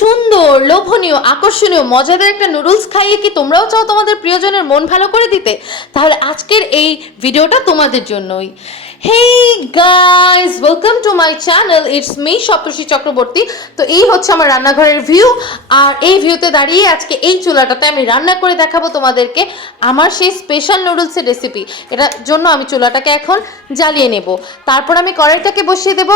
সুন্দর, লোভনীয়, আকর্ষণীয়, মজাদার একটা নুডলস খাইয়ে কি তোমরাও চাও তোমাদের প্রিয়জনের মন ভালো করে দিতে? তাহলে আজকের এই ভিডিওটা তোমাদের জন্যই। Hey guys, welcome to my channel, it's me Saptarshi Chakraborty. তো এই হচ্ছে আমার রান্নাঘরের ভিউ, আর এই ভিউতে দাঁড়িয়ে আজকে এই চুলাটাতে আমি রান্না করে দেখাবো তোমাদেরকে আমার সেই স্পেশাল নুডলসের রেসিপি। এটার জন্য আমি চুলাটাকে এখন জ্বালিয়ে নেব, তারপর আমি কড়াইটাকে বসিয়ে দেব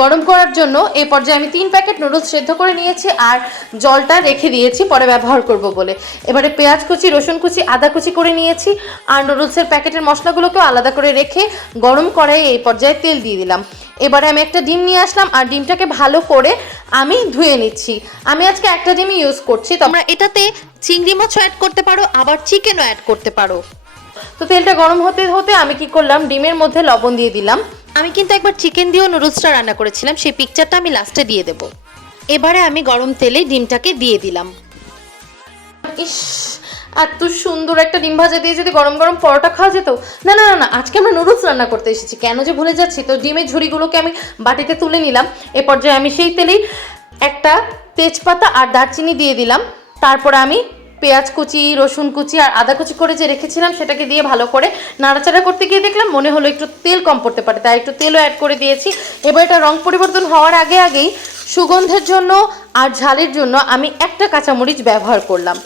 গরম করার জন্য। এই পর্যায়ে আমি 3 প্যাকেট নুডলস সেদ্ধ করে নিয়েছি আর জলটা রেখে দিয়েছি পরে ব্যবহার করব বলে। এবারে পেঁয়াজ কুচি, রসুন কুচি, আদা কুচি করে নিয়েছি আর নুডলসের প্যাকেটের মশলাগুলোকেও আলাদা করে রেখে গরম কড়াইয়ে এই পর্যায়ে তেল দিয়ে দিলাম। এবারে আমি একটা ডিম নিয়ে আসলাম আর ডিমটাকে ভালো করে আমি ধুয়ে নিচ্ছি। আমি আজকে একটা ডিমই ইউজ করছি, তোমরা এটাতে চিংড়ি মাছও অ্যাড করতে পারো, আবার চিকেনও অ্যাড করতে পারো। তো তেলটা গরম হতে হতে আমি কি করলাম, ডিমের মধ্যে লবণ দিয়ে দিলাম। আমি কিন্তু একবার চিকেন দিয়েও নুডলসটা রান্না করেছিলাম, সেই পিকচারটা আমি লাস্টে দিয়ে দেব। এবারে আমি গরম তেলে ডিমটাকে দিয়ে দিলাম। ইস, এত সুন্দর একটা ডিম ভাজা দিয়ে যদি গরম গরম পরোটা খাওয়া যেত। না না না, আজকে আমরা নুডলস রান্না করতে এসেছি, কেন যে ভুলে যাচ্ছি। তো ডিমের ঝুড়িগুলোকে আমি বাটিতে তুলে নিলাম। এ পর্যায়ে আমি সেই তেলেই একটা তেজপাতা আর দারচিনি দিয়ে দিলাম। তারপরে আমি পেঁয়াজ কুচি, রসুন কুচি আর আদা কুচি করে যে রেখেছিলাম সেটাকে দিয়ে ভালো করে নাড়াচাড়া করতে গিয়ে দেখলাম মনে হলো একটু তেল কম পড়তে পারে, তাই একটু তেলও অ্যাড করে দিয়েছি। এবার এটা রং পরিবর্তন হওয়ার আগেই সুগন্ধের জন্য আর ঝালের জন্য আমি একটা কাঁচামরিচ ব্যবহার করলাম।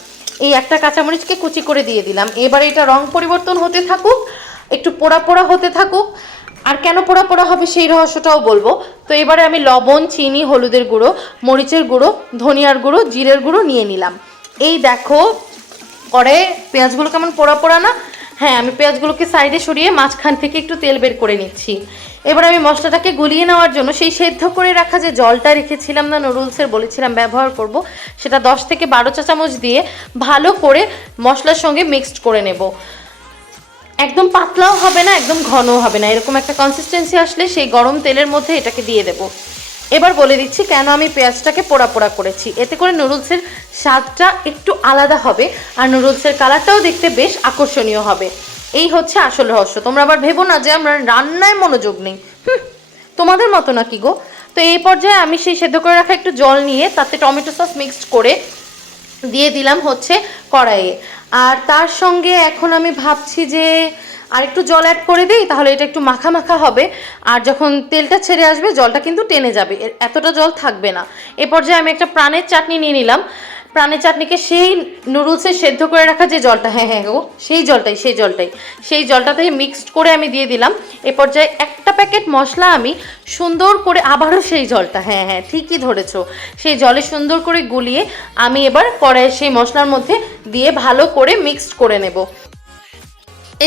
এই একটা কাঁচামরিচকে কুচি করে দিয়ে দিলাম। এবারে এটা রং পরিবর্তন হতে থাকুক, একটু পোড়া পোড়া হতে থাকুক। আর কেন পোড়া পোড়া হবে সেই রহস্যটাও বলবো। তো এবারে আমি লবণ, চিনি, হলুদের গুঁড়ো, মরিচের গুঁড়ো, ধনিয়ার গুঁড়ো, জিরের গুঁড়ো নিয়ে নিলাম। এই দেখো করে পেঁয়াজগুলো কেমন পোড়া পোড়া না? হ্যাঁ, আমি পেঁয়াজগুলোকে সাইডে সরিয়ে মাঝখান থেকে একটু তেল বের করে নিচ্ছি। এবার আমি মশলাটাকে গুলিয়ে নেওয়ার জন্য সেই সেদ্ধ করে রাখা যে জলটা রেখেছিলাম না নুডলসের, বলেছিলাম ব্যবহার করব, সেটা 10 থেকে 12 চা চামচ দিয়ে ভালো করে মশলার সঙ্গে মিক্সড করে নেব। একদম পাতলাও হবে না, একদম ঘনও হবে না, এরকম একটা কনসিস্টেন্সি আসলে সেই গরম তেলের মধ্যে এটাকে দিয়ে দেব। এবার বলে দিচ্ছি কেন আমি পেঁয়াজটাকে পোড়া পোড়া করেছি। এতে করে নুডলসের স্বাদটা একটু আলাদা হবে আর নুডলসের কালারটাও দেখতে বেশ আকর্ষণীয় হবে। এই হচ্ছে আসল রহস্য। তোমরা আবার ভেবো না যে আমরা রান্নায় মনোযোগ নেই, তোমাদের মতো নাকি গো। তো এই পর্যায়ে আমি সেই সেদ্ধ করে রাখা একটু জল নিয়ে তাতে টমেটো সস মিক্সড করে দিয়ে দিলাম হচ্ছে কড়াইয়ে। আর তার সঙ্গে এখন আমি ভাবছি যে আর একটু জল অ্যাড করে দিই, তাহলে এটা একটু মাখা মাখা হবে। আর যখন তেলটা ছেড়ে আসবে জলটা কিন্তু টেনে যাবে, এতটা জল থাকবে না। এ পর্যায়ে আমি একটা প্রাণের চাটনি নিয়ে নিলাম। প্রাণের চাটনিকে সেই নুডলসে সেদ্ধ করে রাখা যে জলটা, হ্যাঁ হ্যাঁ গো, সেই জলটাতে মিক্সড করে আমি দিয়ে দিলাম। এ পর্যায়ে একটা প্যাকেট মশলা আমি সুন্দর করে আবারও সেই জলটা, হ্যাঁ হ্যাঁ ঠিকই ধরেছো, সেই জলে সুন্দর করে গুলিয়ে আমি এবার কড়াইয়ে সেই মশলার মধ্যে দিয়ে ভালো করে মিক্সড করে নেব।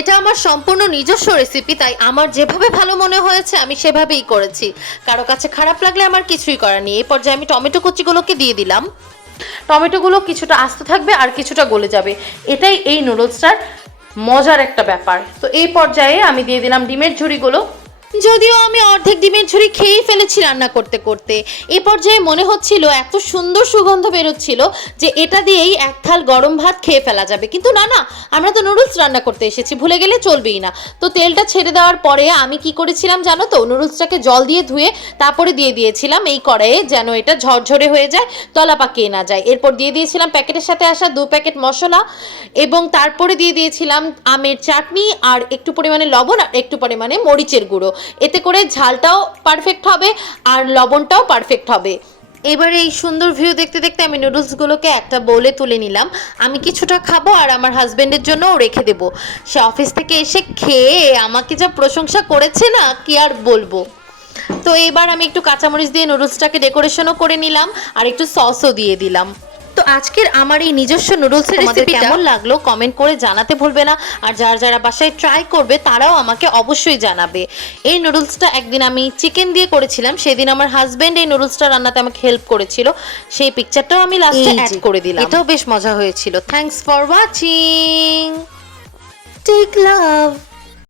এটা আমার সম্পূর্ণ নিজস্ব রেসিপি, তাই আমার যেভাবে ভালো মনে হয়েছে আমি সেভাবেই করেছি। কারো কাছে খারাপ লাগলে আমার কিছুই করার নেই। এই পর্যায়ে আমি টমেটো কুচিগুলোকে দিয়ে দিলাম। টমেটোগুলো কিছুটা আস্ত থাকবে আর কিছুটা গলে যাবে, এটাই এই নুডলসটার মজার একটা ব্যাপার। তো এই পর্যায়ে আমি দিয়ে দিলাম ডিমের ঝুড়িগুলো। যদিও আমি অর্ধেক ডিমের ঝুড়ি খেয়েই ফেলেছি রান্না করতে করতে। এই পর্যায়ে মনে হচ্ছিল, এত সুন্দর সুগন্ধ বেরোচ্ছিল যে এটা দিয়েই এক থাল গরম ভাত খেয়ে ফেলা যাবে। কিন্তু না না, আমরা তো নুডলস রান্না করতে এসেছি, ভুলে গেলে চলবেই না। তো তেলটা ছেড়ে দেওয়ার পরে আমি কি করেছিলাম জানো তো, নুডলসটাকে জল দিয়ে ধুয়ে তারপরে দিয়ে দিয়েছিলাম এই কড়াইয়ে, যেন এটা ঝরঝরে হয়ে যায়, তলা পাকিয়ে না যায়। এরপর দিয়ে দিয়েছিলাম প্যাকেটের সাথে আসা 2 প্যাকেট মশলা, এবং তারপরে দিয়ে দিয়েছিলাম আমের চাটনি আর একটু পরিমাণে লবণ আর একটু পরিমাণে মরিচের গুঁড়ো। এতে করে ঝালটাও পারফেক্ট হবে আর লবণটাও পারফেক্ট হবে। এবার এই সুন্দর ভিউ দেখতে দেখতে আমি নুডলসগুলোকে একটা বোলে তুলে নিলাম। আমি কিছুটা খাবো আর আমার হাজব্যান্ডের জন্যও রেখে দেবো। সে অফিস থেকে এসে খেয়ে আমাকে যা প্রশংসা করেছে না, কি আর বলবো। তো এবার আমি একটু কাঁচামরিচ দিয়ে নুডলসটাকে ডেকোরেশনও করে নিলাম আর একটু সসও দিয়ে দিলাম। তো আজকের আমার এই নিজস্ব নুডলসের রেসিপি কেমন লাগলো কমেন্ট করে জানাতে ভুলবে না। আর যারা বাসায় ট্রাই করবে তারাও আমাকে অবশ্যই জানাবে। এই নুডলসটা একদিন আমি চিকেন দিয়ে করেছিলাম, সেদিন আমার হাজবেন্ড এই নুডলসটা রান্নাতে আমাকে হেল্প করেছিল, সেই পিকচারটাও আমি লাস্টে অ্যাড করে দিলাম। এটাও বেশ মজা হয়েছিল। Thanks for watching, take love.